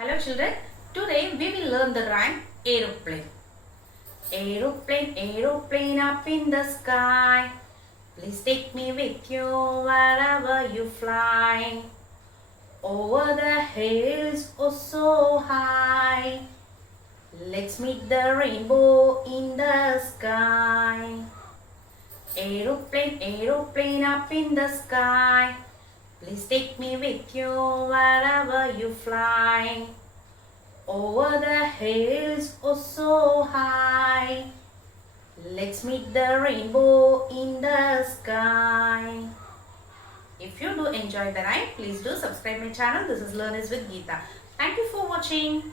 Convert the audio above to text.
Hello children, today we will learn the rhyme aeroplane. Aeroplane, aeroplane up in the sky. Please take me with you wherever you fly. Over the hills, oh so high. Let's meet the rainbow in the sky. Aeroplane, aeroplane up in the sky. Please take me with you wherever you fly. Over the hills, oh so high. Let's meet the rainbow in the sky. If you do enjoy the rhyme, please do subscribe my channel. This is Learners with Geeta. Thank you for watching.